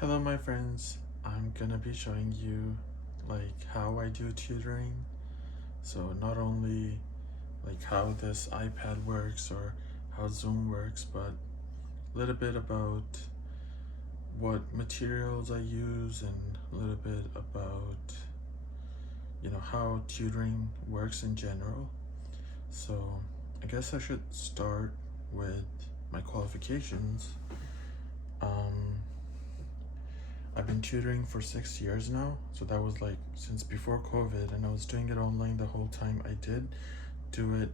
Hello my friends, I'm gonna be showing you how I do tutoring. So not only how this iPad works or how Zoom works, but a little bit about what materials I use and a little bit about how tutoring works in general. So I guess I should start with my qualifications. I've been tutoring for 6 years now, so that was since before COVID, and I was doing it online the whole time. I did do it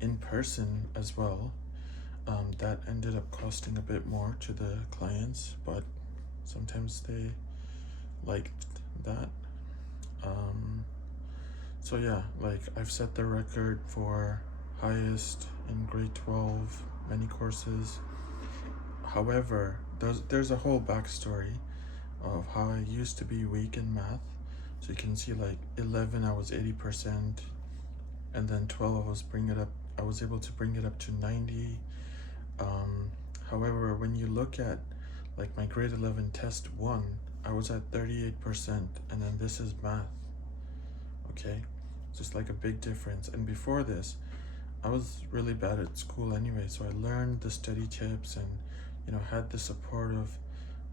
in person as well. That ended up costing a bit more to the clients, but sometimes they liked that. So yeah, I've set the record for highest in grade 12, many courses. However, there's a whole backstory of how I used to be weak in math. So you can see 11 I was 80%, and then 12 I was able to bring it up to 90. However, when you look at my grade 11 test 1, I was at 38%, and then this is math. Okay, just a big difference. And before this, I was really bad at school anyway, so I learned the study tips and had the support of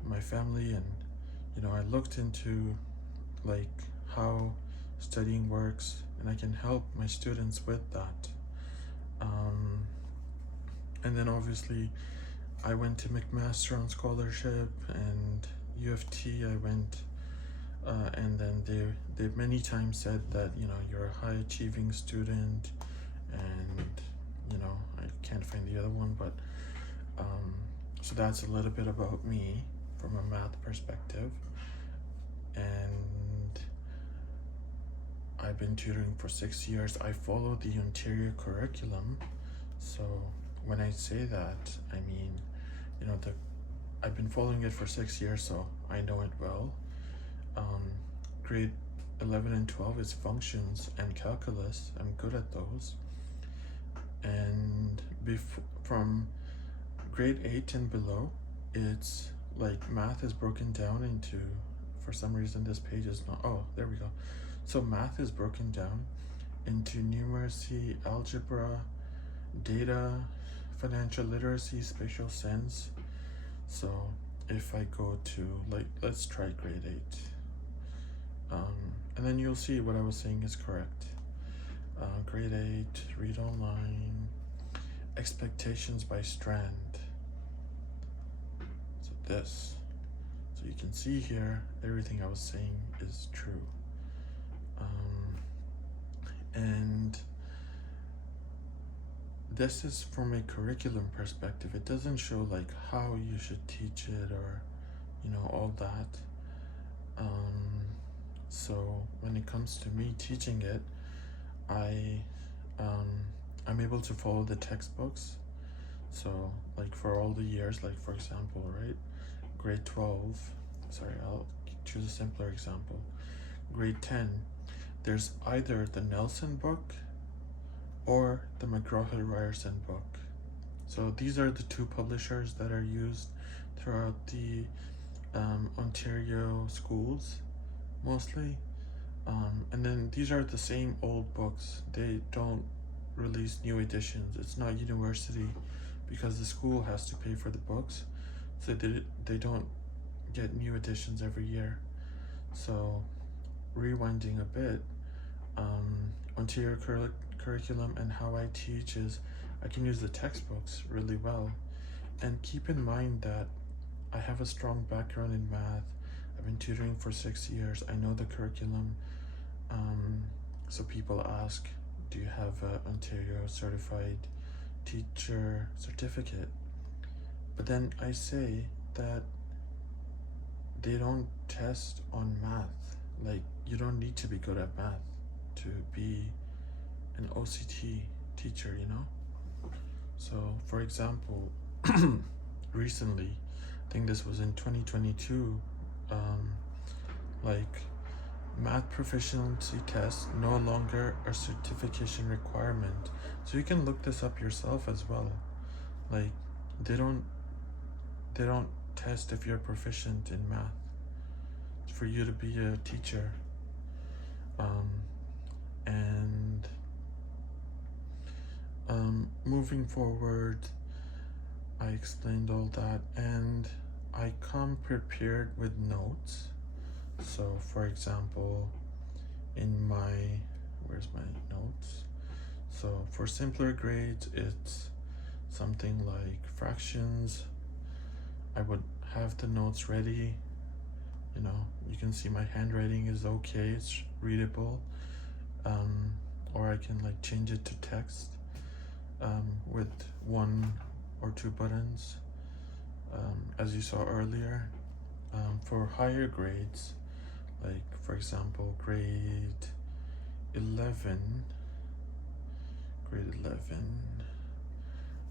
my family, and I looked into how studying works, and I can help my students with that. And then obviously I went to McMaster on scholarship, and U of T I went, and then they many times said that you're a high achieving student, and I can't find the other one, but so that's a little bit about me from a math perspective. And I've been tutoring for 6 years. I follow the Ontario curriculum. So when I say that, I mean, I've been following it for 6 years, so I know it well. Grade 11 and 12 is functions and calculus. I'm good at those. And from grade 8 and below, it's math is broken down into, for some reason this page is not, oh, there we go. So math is broken down into numeracy, algebra, data, financial literacy, spatial sense. So if I go to let's try grade 8, and then you'll see what I was saying is correct. Grade 8, read online, expectations by strand. So this. So you can see here, everything I was saying is true. And this is from a curriculum perspective. It doesn't show how you should teach it or all that. So when it comes to me teaching it, I'm able to follow the textbooks. So for all the years, for example, right, grade 12, sorry, I'll choose a simpler example. Grade 10, there's either the Nelson book or the McGraw-Hill-Ryerson book. So these are the two publishers that are used throughout the Ontario schools mostly. And then these are the same old books. They don't release new editions. It's not university, because the school has to pay for the books, so they don't get new editions every year. So rewinding a bit, Ontario curriculum and how I teach is I can use the textbooks really well. And keep in mind that I have a strong background in math. I've been tutoring for 6 years. I know the curriculum. So people ask, do you have an Ontario certified teacher certificate? But then I say that they don't test on math. You don't need to be good at math to be an OCT teacher, So for example, recently, I think this was in 2022, math proficiency tests no longer a certification requirement. So you can look this up yourself as well. They don't test if you're proficient in math. It's for you to be a teacher. And moving forward, I explained all that, and I come prepared with notes. So for example, in my, where's my notes? So for simpler grades, it's something like fractions. I would have the notes ready. You know, you can see my handwriting is okay, it's readable. Or I can like change it to text with 1 or 2 buttons, as you saw earlier. For higher grades, like for example grade 11,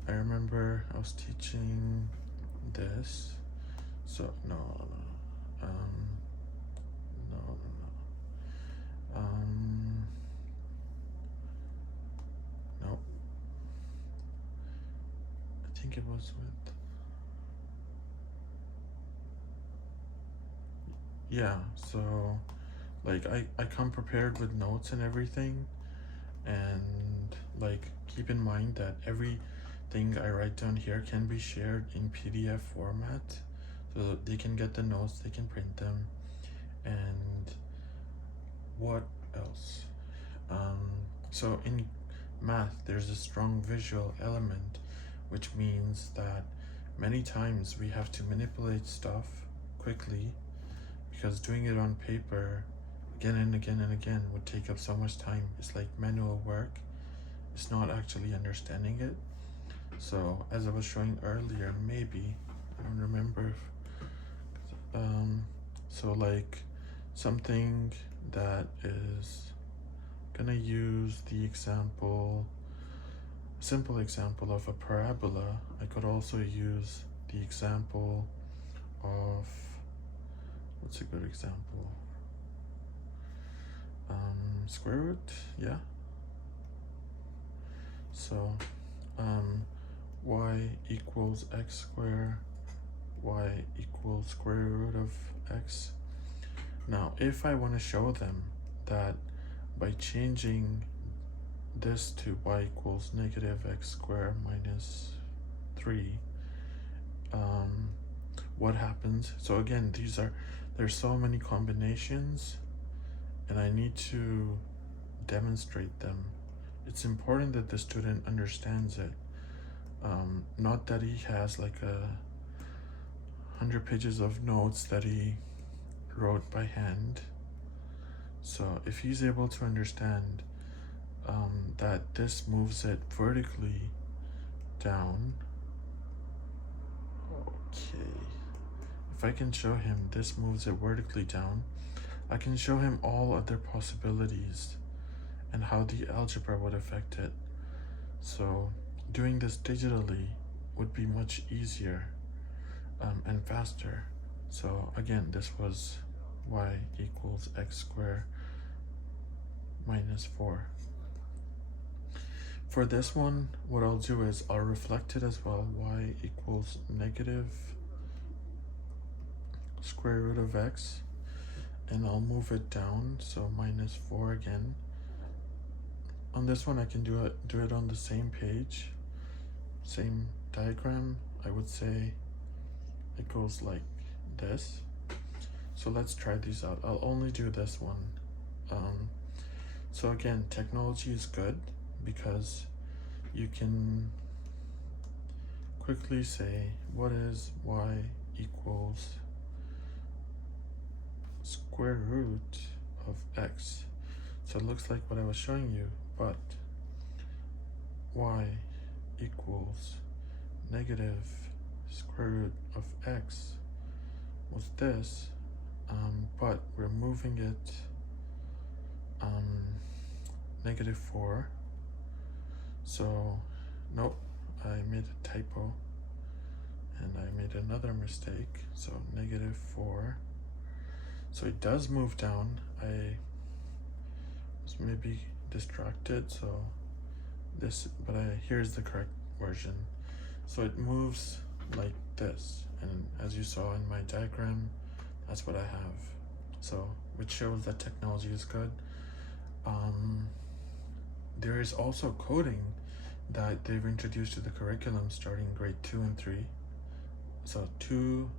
I remember I was teaching this. So no, I think it was with, yeah, so like I come prepared with notes and everything, and like keep in mind that everything I write down here can be shared in PDF format, so they can get the notes, they can print them. And what else? So in math, there's a strong visual element, which means that many times we have to manipulate stuff quickly, because doing it on paper again and again and again would take up so much time. It's like manual work. It's not actually understanding it. So as I was showing earlier, maybe, I don't remember if, so like something that is gonna use the example, simple example of a parabola. I could also use the example of, what's a good example? Square root, yeah. So y equals x squared, y equals square root of x. Now if I want to show them that by changing this to y equals negative x squared minus 3, what happens? So again, there's so many combinations, and I need to demonstrate them. It's important that the student understands it. Not that he has like 100 pages of notes that he wrote by hand. So if he's able to understand that this moves it vertically down, okay. If I can show him this moves it vertically down, I can show him all other possibilities and how the algebra would affect it. So doing this digitally would be much easier and faster. So again, this was y equals x squared minus 4. For this one, what I'll do is I'll reflect it as well. Y equals negative square root of x, and I'll move it down, so minus 4 again. On this one, I can do it on the same page, same diagram. I would say it goes like this. So let's try these out. I'll only do this one. So again, technology is good because you can quickly say, what is y equals square root of x? So it looks like what I was showing you, but y equals negative square root of x was this, but we're moving it negative 4. So nope, I made a typo and I made another mistake. So negative 4. So it does move down. I was maybe distracted, so this, but here's the correct version. So it moves like this. and as you saw in my diagram, that's what I have. So, which shows that technology is good. There is also coding that they've introduced to the curriculum starting grade 2 and 3. So 2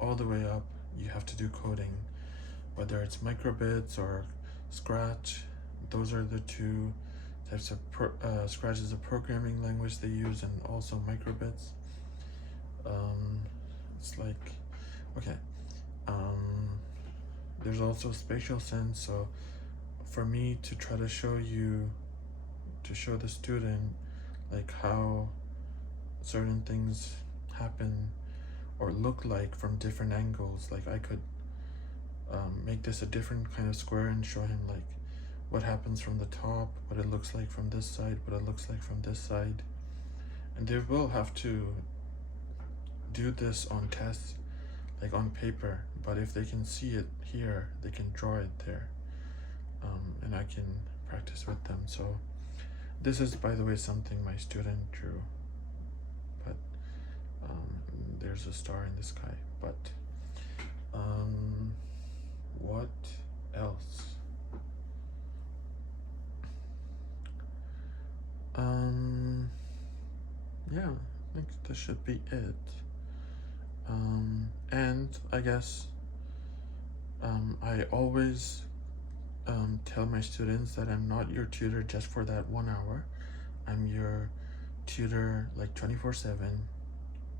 all the way up, you have to do coding, whether it's microbits or Scratch. Those are the two types of Scratch is a programming language they use, and also microbits. It's like, okay. There's also spatial sense. So for me to try to show the student like how certain things happen or look like from different angles, like I could make this a different kind of square and show him like what happens from the top, what it looks like from this side, what it looks like from this side. And they will have to do this on tests, like on paper, but if they can see it here, they can draw it there, and I can practice with them. So this is, by the way, something my student drew, but there's a star in the sky. But what else? Yeah, I think this should be it. And I guess I always tell my students that I'm not your tutor just for that 1 hour. I'm your tutor like 24/7.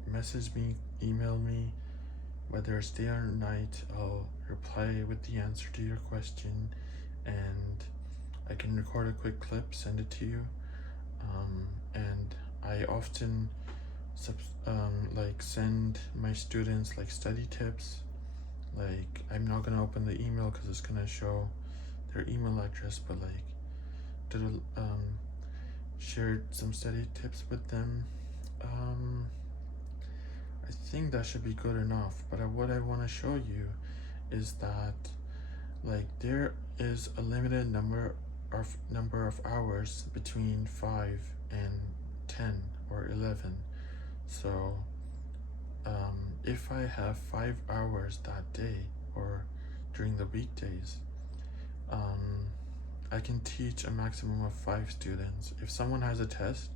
Message me, email me, whether it's day or night. I'll reply with the answer to your question, and I can record a quick clip, send it to you. And I often like send my students like study tips. Like, I'm not gonna open the email because it's gonna show their email address, but like shared some study tips with them. I think that should be good enough. But what I want to show you is that like there is a limited number of hours between 5 and 10 or 11. So if I have 5 hours that day or during the weekdays, I can teach a maximum of 5 students. If someone has a test,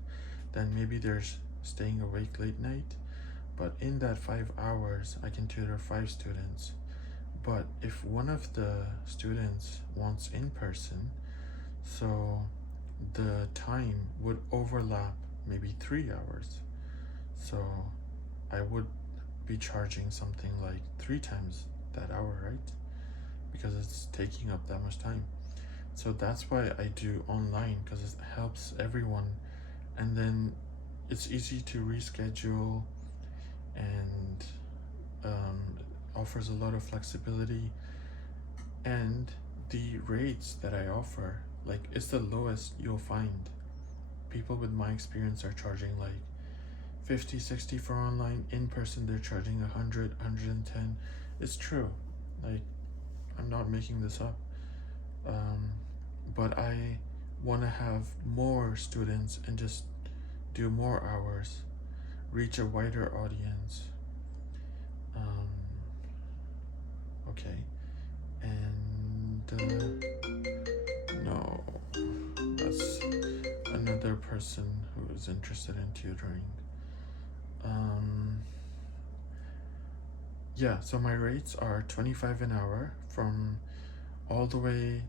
then maybe they're staying awake late night, but in that 5 hours I can tutor 5 students. But if one of the students wants in person, so the time would overlap maybe 3 hours. So I would be charging something like 3 times that hour, right? Because it's taking up that much time. So that's why I do online, because it helps everyone, and then it's easy to reschedule, and offers a lot of flexibility. And the rates that I offer, like, it's the lowest you'll find. People with my experience are charging like 50, 60 for online. In person they're charging 100, 110. It's true. Like, I'm not making this up. But I want to have more students and just do more hours, reach a wider audience. Okay, and no, that's another person who is interested in tutoring. Yeah, so my rates are 25 an hour from all the way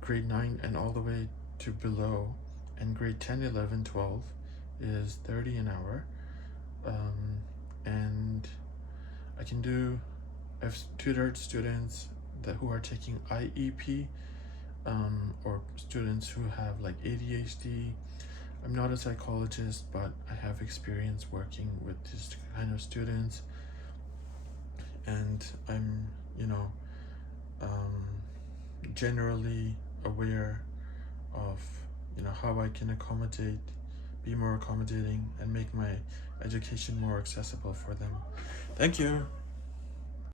grade 9 and all the way to below, and grade 10, 11, 12 is 30 an hour. And I can do, I've tutored students who are taking IEP, or students who have like ADHD. I'm not a psychologist, but I have experience working with this kind of students, and I'm, generally aware of, how I can be more accommodating and make my education more accessible for them. Thank you.